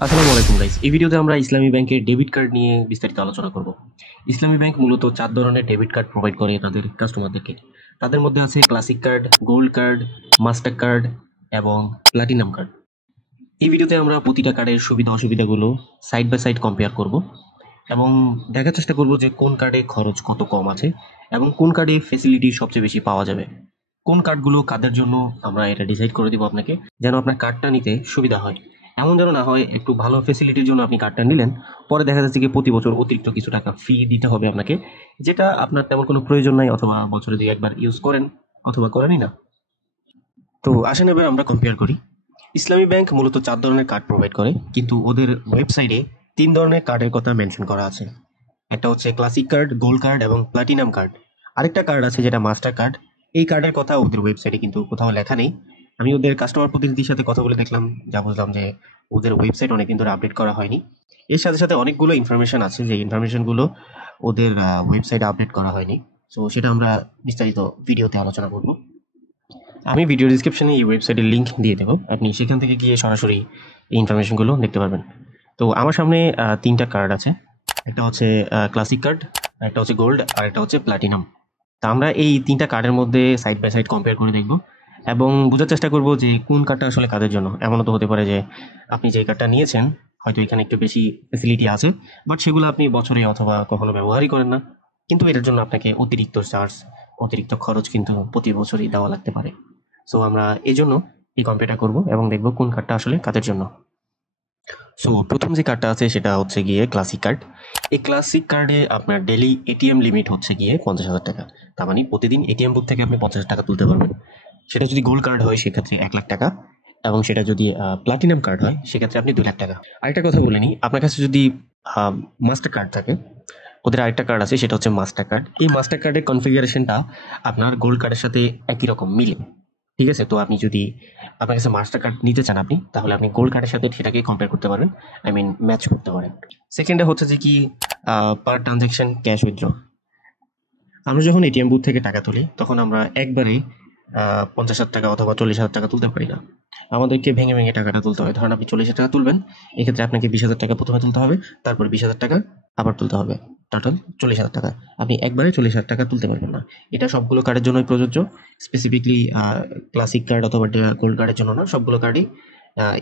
আসসালামু আলাইকুম গাইস। এই ভিডিওতে আমরা ইসলামী ব্যাংকের ডেবিট কার্ড নিয়ে বিস্তারিত আলোচনা করব। ইসলামী ব্যাংক মূলত 4 ধরনের ডেবিট কার্ড প্রোভাইড করে তাদের কাস্টমারদেরকে। তাদের মধ্যে আছে classic card, gold card, master card এবং প্লাটিনাম কার্ড। এই ভিডিওতে আমরা প্রতিটা কার্ডের সুবিধা অসুবিধাগুলো সাইড বাই সাইড কম্পেয়ার করব এবং দেখার চেষ্টা করব যে কোন কার্ডে খরচ কত কম আছে এবং কোন কার্ডে ফেসিলিটি সবচেয়ে বেশি পাওয়া যাবে। কোন কার্ডগুলো কাদের জন্য আমরা এটা ডিসাইড করে দিব আপনাকে, যেন আপনার কার্ডটা নিতে সুবিধা হয়। এমন যেন না হয় একটু ভালো ফেসিলিটির জন্য আপনি কার্ডটা নিলেন, পরে দেখা যাচ্ছে কি প্রতি বছর অতিরিক্ত কিছু টাকা ফি দিতে হবে আপনাকে, যেটা আপনার তেমন কোনো প্রয়োজন নাই, অথবা বছরে দুই একবার ইউজ করেন অথবা করেনই না। তো আসেন এবার আমরা কম্পেয়ার করি। ইসলামী ব্যাংক মূলত 4 ধরনের কার্ড প্রোভাইড করে, কিন্তু ওদের ওয়েবসাইটে 3 ধরনের কার্ডের কথা মেনশন করা আছে। একটা হচ্ছে ক্লাসিক কার্ড, গোল্ড কার্ড এবং প্লাটিনাম কার্ড। আরেকটা কার্ড আছে যেটা মাস্টার কার্ড। এই কার্ডের কথা ওদের ওয়েবসাইটে কিন্তু কোথাও লেখা নেই। আমি ওদের কাস্টমার প্রতিনিধির সাথে কথা বলে দেখলাম, যা বুঝলাম যে ওদের ওয়েবসাইট অনেকদিন ধরে আপডেট করা হয়নি। এর সাথে সাথে অনেকগুলো ইনফরমেশন আছে, যে ইনফরমেশনগুলো ওদের ওয়েবসাইটে আপডেট করা হয়নি। সো সেটা আমরা বিস্তারিত ভিডিওতে আলোচনা করব। আমি ভিডিও ডিসক্রিপশনে এই ওয়েবসাইটের লিঙ্ক দিয়ে দেবো, আপনি সেখান থেকে গিয়ে সরাসরি এই ইনফরমেশনগুলো দেখতে পারবেন। তো আমার সামনে 3টা কার্ড আছে। একটা হচ্ছে ক্লাসিক কার্ড, একটা হচ্ছে গোল্ড, আর একটা হচ্ছে প্লাটিনাম। তা আমরা এই 3টা কার্ডের মধ্যে সাইড বাই সাইড কম্পেয়ার করে দেখব এবং বোঝার চেষ্টা করব যে কোন কার্ডটা আসলে কাদের জন্য। এমনও তো হতে পারে যে আপনি যে কার্ডটা নিয়েছেন হয়তো এখানে একটু বেশি ফেসিলিটি আছে, বাট সেগুলো আপনি বছরে অথবা কখনো ব্যবহারই করেন না, কিন্তু এটার জন্য আপনাকে অতিরিক্ত চার্জ, অতিরিক্ত খরচ কিন্তু প্রতি বছরই দেওয়া লাগতে পারে। সো আমরা এই জন্য এই কম্পেয়ারটা করব এবং দেখব কোন কার্ডটা আসলে কাদের জন্য। সো প্রথম যে কার্ডটা আছে সেটা হচ্ছে গিয়ে ক্লাসিক কার্ড। এই ক্লাসিক কার্ডে আপনার ডেইলি এটিএম লিমিট হচ্ছে গিয়ে 50,000 টাকা। তার মানে প্রতিদিন এটিএম বুথ থেকে আপনি 50,000 টাকা তুলতে পারবেন। সেটা যদি গোল্ড কার্ড হয় সেক্ষেত্রে 1,00,000 টাকা, এবং সেটা যদি প্লাটিনাম কার্ড হয় সেক্ষেত্রে আপনি 2,00,000 টাকা। আরেকটা কথা বলে নিই, আপনার কাছে যদি মাস্টার কার্ড থাকে, ওদের আরেকটা কার্ড আছে সেটা হচ্ছে মাস্টার কার্ড। এই মাস্টার কার্ডের কনফিগারেশনটা আপনার গোল্ড কার্ডের সাথে একই রকম মিলে। ঠিক আছে, তো আপনি যদি আপনার কাছে মাস্টার কার্ড নিতে চান আপনি, তাহলে আপনি গোল্ড কার্ডের সাথে সেটাকে কম্পেয়ার করতে পারেন, আই মিন ম্যাচ করতে পারেন। সেকেন্ডে হচ্ছে যে কি পার ট্রানজ্যাকশন ক্যাশ উইথড্র। আমরা যখন এটিএম বুথ থেকে টাকা তুলি তখন আমরা একবারে 50,000 টাকা অথবা 40,000 টাকা তুলতে পারি না। আমাদেরকে ভেঙে ভেঙে টাকাটা তুলতে হয়। ধরেন আপনি 40,000 টাকা তুলবেন, এক্ষেত্রে আপনাকে 20,000 টাকা প্রথমে তুলতে হবে, তারপর 20,000 টাকা আবার তুলতে হবে, টোটাল 40,000 টাকা। আপনি একবারে 40,000 টাকা তুলতে পারবেন না। এটা সবগুলো কার্ডের জন্যই প্রযোজ্য, স্পেসিফিকলি ক্লাসিক কার্ড অথবা গোল্ড কার্ডের জন্য না, সবগুলো কার্ডই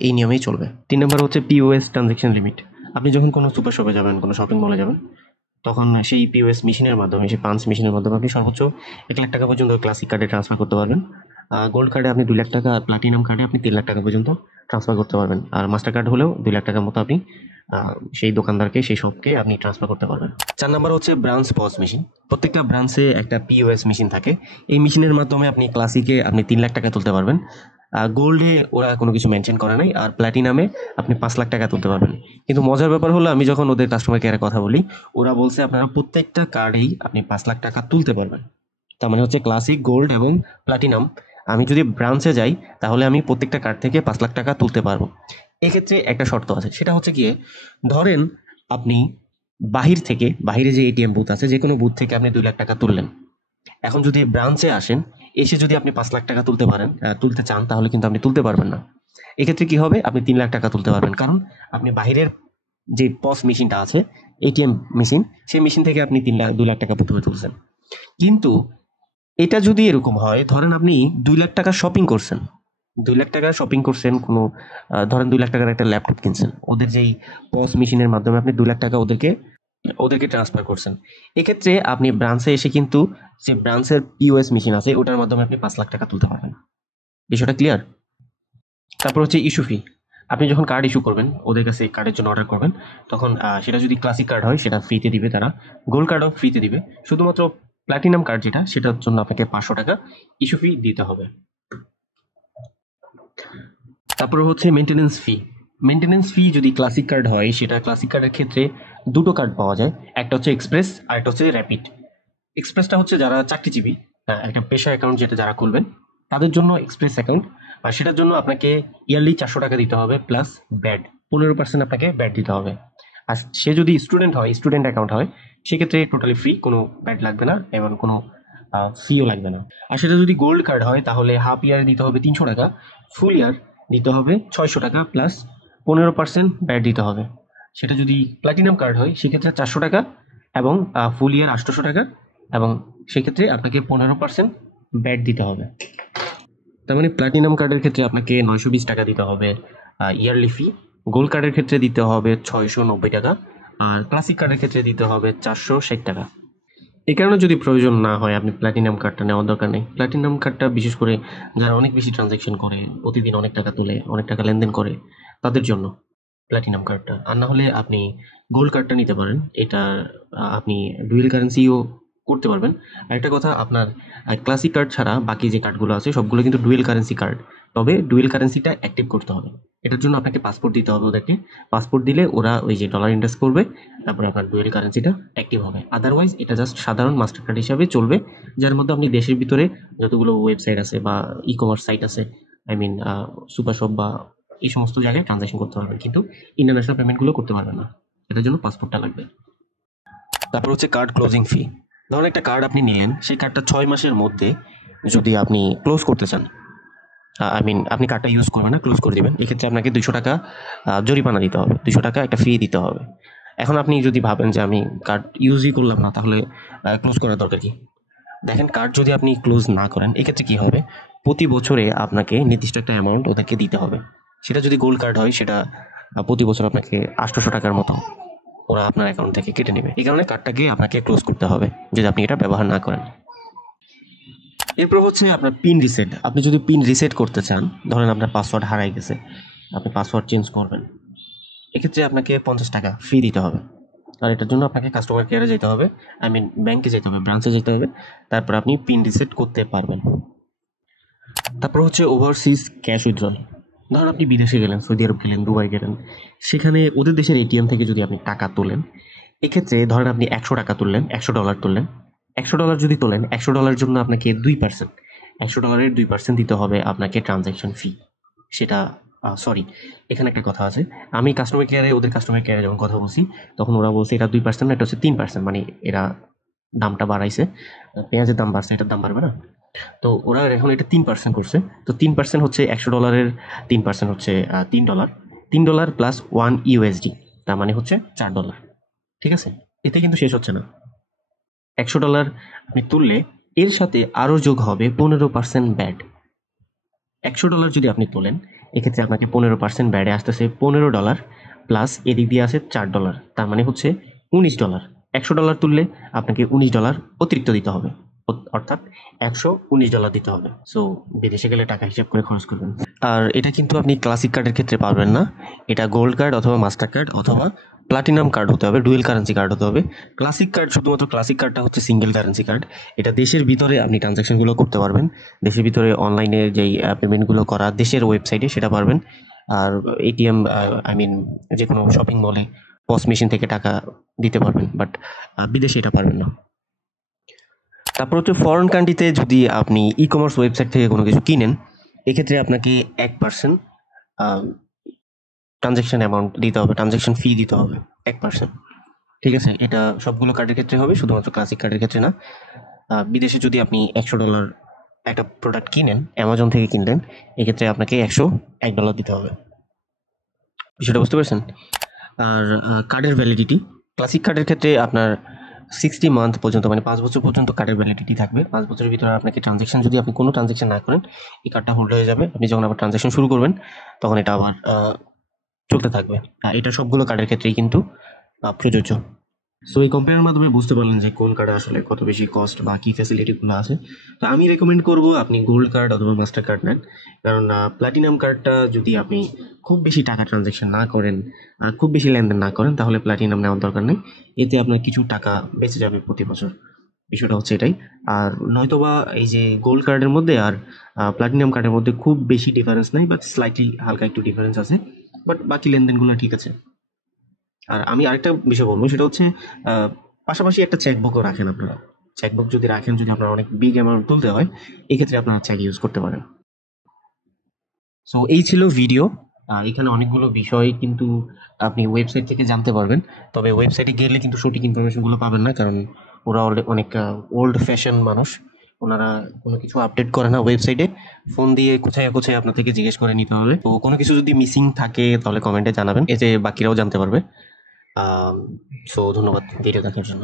এই নিয়মেই চলবে। 3 নম্বর হচ্ছে পিওএস ট্রানজ্যাকশন লিমিট। আপনি যখন কোনো সুপার শপে যাবেন, কোনো শপিং মলে যাবেন, তখন সেই পিওএস মেশিনের মাধ্যমে, সেই পাঞ্চ মেশিনের মাধ্যমে আপনি সর্বোচ্চ 1,00,000 টাকা পর্যন্ত ক্লাসিক কার্ডে ট্রান্সফার করতে পারবেন। গোল্ড কার্ডে আপনি 2,00,000 টাকা, আর প্লাটিনাম কার্ডে আপনি 3,00,000 টাকা পর্যন্ত ট্রান্সফার করতে পারবেন। আর মাস্টার কার্ড হলেও 2,00,000 টাকার মতো আপনি সেই দোকানদারকে, সেই শপকে আপনি ট্রান্সফার করতে পারবেন। 4 নাম্বার হচ্ছে ব্রাঞ্চ পজ মেশিন। প্রত্যেকটা ব্রাঞ্চে একটা পিওএস মেশিন থাকে। এই মেশিনের মাধ্যমে আপনি ক্লাসিকে আপনি 3,00,000 টাকা তুলতে পারবেন। গোল্ডে ওরা কোনো কিছু মেনশন করে নাই, আর প্ল্যাটিনামে আপনি 5,00,000 টাকা তুলতে পারবেন। কিন্তু মজার ব্যাপার হলো, আমি যখন ওদের কাস্টমার কেয়ারে কথা বলি, ওরা বলছে আপনারা প্রত্যেকটা কার্ডেই আপনি 5,00,000 টাকা তুলতে পারবেন। তার মানে হচ্ছে ক্লাসিক, গোল্ড এবং প্লাটিনাম, আমি যদি ব্রাঞ্চে যাই তাহলে আমি প্রত্যেকটা কার্ড থেকে 5,00,000 টাকা তুলতে পারবো। এক্ষেত্রে একটা শর্ত আছে, সেটা হচ্ছে গিয়ে, ধরেন আপনি বাহিরে যে এটিএম বুথ আছে, যে কোনো বুথ থেকে আপনি 2,00,000 টাকা তুললেন। এখন যদি ব্রাঞ্চে আসেন, এসে যদি আপনি 5,00,000 টাকা তুলতে চান, তাহলে কিন্তু আপনি তুলতে পারবেন না। এক্ষেত্রে কি হবে, আপনি 3,00,000 টাকা তুলতে পারবেন, কারণ আপনি বাহিরের যে পস মেশিনটা আছে, এটিএম মেশিন, সেই মেশিন থেকে আপনি 2,00,000 টাকা প্রথমে তুলছেন। কিন্তু এটা যদি এরকম হয়, ধরেন আপনি 2,00,000 টাকা শপিং করছেন, 2,00,000 টাকা শপিং করছেন কোনো, ধরেন 2,00,000 টাকার একটা ল্যাপটপ কিনছেন, ওদের যেই পস মেশিনের মাধ্যমে আপনি 2,00,000 টাকা ওদেরকে ওদেরকে ট্রান্সফার করছেন। এক্ষেত্রে আপনি ব্রাঞ্চে এসে কিন্তু যে ব্রাঞ্চের পিওএস মেশিন আছে ওটার মাধ্যমে আপনি 5,00,000 টাকা তুলতে পারবেন। বিষয়টা ক্লিয়ার? তারপর হচ্ছে ইস্যু ফি। আপনি যখন কার্ড ইস্যু করবেন, ওদের কাছে কার্ডের জন্য অর্ডার করবেন, তখন সেটা যদি ক্লাসিক কার্ড হয় সেটা ফ্রিতে দিবে তারা, গোল্ড কার্ডও ফ্রিতে দিবে। শুধুমাত্র প্ল্যাটিনাম কার্ড যেটা, সেটার জন্য আপনাকে 500 টাকা ইস্যু ফি দিতে হবে। তারপরে হচ্ছে মেনটেনেন্স ফি। মেনটেনেন্স ফি যদি ক্লাসিক কার্ড হয়, সেটা ক্লাসিক কার্ডের ক্ষেত্রে দুটো কার্ড পাওয়া যায়, একটা হচ্ছে এক্সপ্রেস আর একটা হচ্ছে র্যাপিড। এক্সপ্রেসটা হচ্ছে যারা চাকরিজীবী, একটা পেশা অ্যাকাউন্ট যেটা যারা খুলবেন, তাদের জন্য এক্সপ্রেস অ্যাকাউন্ট। আর সেটার জন্য আপনাকে ইয়ারলি 400 টাকা দিতে হবে, প্লাস ব্যাড 15% আপনাকে ব্যাড দিতে হবে। আর সে যদি স্টুডেন্ট হয়, স্টুডেন্ট অ্যাকাউন্ট হয়, সেক্ষেত্রে টোটালি ফ্রি, কোনো ব্যাড লাগবে না এবং কোনো ফিও লাগবে না। আর সেটা যদি গোল্ড কার্ড হয়, তাহলে হাফ ইয়ারে দিতে হবে 300 টাকা, ফুল ইয়ার দিতে হবে 600 টাকা প্লাস 15% ব্যাট দিতে হবে। সেটা যদি প্ল্যাটিনাম কার্ড হয় সেক্ষেত্রে 400 টাকা এবং ফুল ইয়ার 800 টাকা, এবং সেক্ষেত্রে আপনাকে 15% ব্যাট দিতে হবে। তার মানে প্ল্যাটিনাম কার্ডের ক্ষেত্রে আপনাকে 920 টাকা দিতে হবে ইয়ারলি ফি, গোল্ড কার্ডের ক্ষেত্রে দিতে হবে 690 টাকা, আর ক্লাসিক কার্ডের ক্ষেত্রে দিতে হবে 460 টাকা। এই কারণে যদি প্রয়োজন না হয় আপনি প্ল্যাটিনাম কার্ডটা নেওয়ার দরকার নেই। প্ল্যাটিনাম কার্ডটা বিশেষ করে যারা অনেক বেশি ট্রানজ্যাকশন করে, প্রতিদিন অনেক টাকা তোলে, অনেক টাকা লেনদেন করে, তাদের জন্য প্ল্যাটিনাম কার্ডটা। আর না হলে আপনি গোল্ড কার্ডটা নিতে পারেন। এটা আপনি ডুয়েল কারেন্সিও করতে পারবেন। আর একটা কথা, আপনার ক্লাসিক কার্ড ছাড়া বাকি যে কার্ডগুলো আছে সবগুলো কিন্তু ডুয়েল কারেন্সি কার্ড। তবে ডুয়েল কারেন্সিটা অ্যাক্টিভ করতে হবে। এটার জন্য আপনাকে পাসপোর্ট দিতে হবে ওদেরকে। পাসপোর্ট দিলে ওরা ওই যে ডলার ইনভেস্ট করবে, তারপরে আপনার ডুয়েল কারেন্সিটা অ্যাক্টিভ হবে। আদারওয়াইজ এটা জাস্ট সাধারণ মাস্টার কার্ড হিসাবে চলবে, যার মধ্যে আপনি দেশের ভিতরে যতগুলো ওয়েবসাইট আছে বা ই কমার্স সাইট আছে, আই মিন সুপার শপ বা এই সমস্ত জায়গায় ট্রানজাকশন করতে পারবেন, কিন্তু ইন্টারন্যাশনাল পেমেন্টগুলো করতে পারবেন না। এটার জন্য পাসপোর্টটা লাগবে। তারপর হচ্ছে কার্ড ক্লোজিং ফি। ধরুন একটা কার্ড আপনি নিলেন, সেই কার্ডটা 6 মাসের মধ্যে যদি আপনি ক্লোজ করতে চান, আই মিন আপনি কার্ডটা ইউজ করবেন না, ক্লোজ করে দিবেন, এক্ষেত্রে আপনাকে 200 টাকা জরিমানা দিতে হবে, 200 টাকা একটা ফি দিতে হবে। এখন আপনি যদি ভাবেন যে আমি কার্ড ইউজই করলাম না, তাহলে ক্লোজ করার দরকার কি? দেখেন, কার্ড যদি আপনি ক্লোজ না করেন এক্ষেত্রে কি হবে, প্রতি বছরে আপনাকে নির্দিষ্ট একটা অ্যামাউন্ট ওদেরকে দিতে হবে। সেটা যদি গোল্ড কার্ড হয় সেটা প্রতি বছর আপনাকে 800 টাকার মতো ওরা আপনার অ্যাকাউন্ট থেকে কেটে নেবে। এই কারণে কার্ডটাকে আপনাকে ক্লোজ করতে হবে যদি আপনি এটা ব্যবহার না করেন। এরপর হচ্ছে আপনার পিন রিসেট। আপনি যদি পিন রিসেট করতে চান, ধরেন আপনার পাসওয়ার্ড হারাই গেছে, আপনি পাসওয়ার্ড চেঞ্জ করবেন, এক্ষেত্রে আপনাকে 50 টাকা ফি দিতে হবে। আর এটার জন্য আপনাকে কাস্টমার কেয়ারে যেতে হবে, আই মিন ব্যাংকে যেতে হবে, ব্রাঞ্চে যেতে হবে, তারপর আপনি পিন রিসেট করতে পারবেন। তারপর হচ্ছে ওভারসিজ ক্যাশ উইথড্রল। ধরুন আপনি বিদেশে গেলেন, সৌদি আরব গেলেন, দুবাই গেলেন, সেখানে ওদের দেশের এটিএম থেকে যদি আপনি টাকা তোলেন, এক্ষেত্রে ধরেন আপনি 100 টাকা তুললেন, $100 তুললেন, $100 যদি তোলেন, $100 জন্য আপনাকে 2%, $100 2% দিতে হবে আপনাকে ট্রানজ্যাকশন ফি। সেটা সরি, এখানে একটা কথা আছে, আমি কাস্টমার কেয়ারে, ওদের কাস্টমার কেয়ারে যখন কথা বলছি, তখন ওরা বলছে এটা 2% না, এটা হচ্ছে 3%, মানে এরা দামটা বাড়াইছে, পেঁয়াজের দাম বাড়ছে, এটার দাম বাড়বে না। তো ওরা এখন এটা 3% করছে। তো 3% হচ্ছে $100, 3% হচ্ছে $3, $3 প্লাস $1, তার মানে হচ্ছে $4। ঠিক আছে, এতে কিন্তু শেষ হচ্ছে না। $100 আপনি তুললে এর সাথে আরও যোগ হবে 15% ব্যাট। $100 যদি আপনি তোলেন, এক্ষেত্রে আপনাকে 15% ব্যাডে আসতেছে $15, প্লাস এদিক দিয়ে আছে $4, তার মানে হচ্ছে $19। $100 তুললে আপনাকে $19 অতিরিক্ত দিতে হবে, অর্থাৎ $119 দিতে হবে। সো বিদেশে গেলে টাকা হিসাব করে খরচ করবেন। আর এটা কিন্তু আপনি ক্লাসিক কার্ডের ক্ষেত্রে পারবেন না, এটা গোল্ড কার্ড অথবা মাস্টার কার্ড অথবা প্লাটিনাম কার্ড হতে হবে, ডুয়েল কারেন্সি কার্ড হতে হবে। ক্লাসিক কার্ড, শুধুমাত্র ক্লাসিক কার্ডটা হচ্ছে সিঙ্গেল কারেন্সি কার্ড। এটা দেশের ভিতরে আপনি ট্রানজ্যাকশনগুলো করতে পারবেন, দেশের ভিতরে অনলাইনে যেই পেমেন্টগুলো করা দেশের ওয়েবসাইটে সেটা পারবেন। আর এটিএম, আই মিন যে কোনো শপিং মলে পস মেশিন থেকে টাকা দিতে পারবেন, বাট বিদেশে এটা পারবেন না। তারপর হচ্ছে ফরেন কান্ট্রিতে যদি আপনি ই কমার্স ওয়েবসাইট থেকে কোনো কিছু কিনেন, এক্ষেত্রে আপনাকে 1% ট্রানজ্যাকশন অ্যামাউন্ট দিতে হবে, ট্রানজ্যাকশন ফি দিতে হবে 1%। ঠিক আছে, এটা সবগুলো কার্ডের ক্ষেত্রে হবে, শুধুমাত্র ক্লাসিক কার্ডের ক্ষেত্রে না। বিদেশে যদি আপনি $100 একটা প্রোডাক্ট কিনেন, অ্যামাজন থেকে কিনলেন, এক্ষেত্রে আপনাকে $101 দিতে হবে। বিষয়টা বুঝতে পারছেন? আর কার্ডের ভ্যালিডিটি, ক্লাসিক কার্ডের ক্ষেত্রে আপনার 60 মান্থ পর্যন্ত, মানে 5 বছর পর্যন্ত কার্ডের ভ্যালিডিটি থাকবে। 5 বছরের ভিতরে আপনাকে ট্রানজ্যাকশন, যদি আপনি কোনো ট্রানজ্যাকশন না করেন, এই কার্ডটা হোল্ড হয়ে যাবে। আপনি যখন আবার ট্রানজ্যাকশন শুরু করবেন তখন এটা আবার চলতে থাকবে। এটা সবগুলো কার্ডের ক্ষেত্রেই কিন্তু প্রযোজ্য। সো এই কম্পেয়ারের মাধ্যমে বুঝতে পারলেন যে কোন কার্ডে আসলে কত বেশি কস্ট বা কী ফ্যাসিলিটিগুলো আছে। তো আমি রেকমেন্ড করব আপনি গোল্ড কার্ড অথবা মাস্টার কার্ড নেন, কারণ প্ল্যাটিনাম কার্ডটা যদি আপনি খুব বেশি টাকা ট্রানজ্যাকশন না করেন, খুব বেশি লেনদেন না করেন, তাহলে প্ল্যাটিনাম নেওয়ার দরকার নেই। এতে আপনার কিছু টাকা বেঁচে যাবে প্রতি বছর, বিষয়টা হচ্ছে এটাই। আর নয়তোবা এই যে গোল্ড কার্ডের মধ্যে আর প্ল্যাটিনাম কার্ডের মধ্যে খুব বেশি ডিফারেন্স নাই, বাট স্লাইটলি হালকা একটু ডিফারেন্স আছে, বাট বাকি লেনদেনগুলো ঠিক আছে। আর আমি আরেকটা বিষয় বলবো, সেটা হচ্ছে পাশাপাশি একটা চেকবুকও রাখেন আপনারা। চেকবুক যদি রাখেন, যদি আপনার অনেক বিগ অ্যামাউন্ট তুলতে হয়, এক্ষেত্রে আপনারা চেক ইউজ করতে পারেন। সো এই ছিল ভিডিও। এখানে অনেকগুলো বিষয় কিন্তু আপনি ওয়েবসাইট থেকে জানতে পারবেন, তবে ওয়েবসাইটে গেলে কিন্তু সঠিক ইনফরমেশনগুলো পাবেন না, কারণ ওরা অনেক ওল্ড ফ্যাশন মানুষ, ওনারা কোনো কিছু আপডেট করে না ওয়েবসাইটে, ফোন দিয়ে কোথায় কোথায় আপনার থেকে জিজ্ঞেস করে নিতে হবে। তো কোনো কিছু যদি মিসিং থাকে তাহলে কমেন্টে জানাবেন, এতে বাকিরাও জানতে পারবে। সো ধন্যবাদ ভিডিও দেখার জন্য।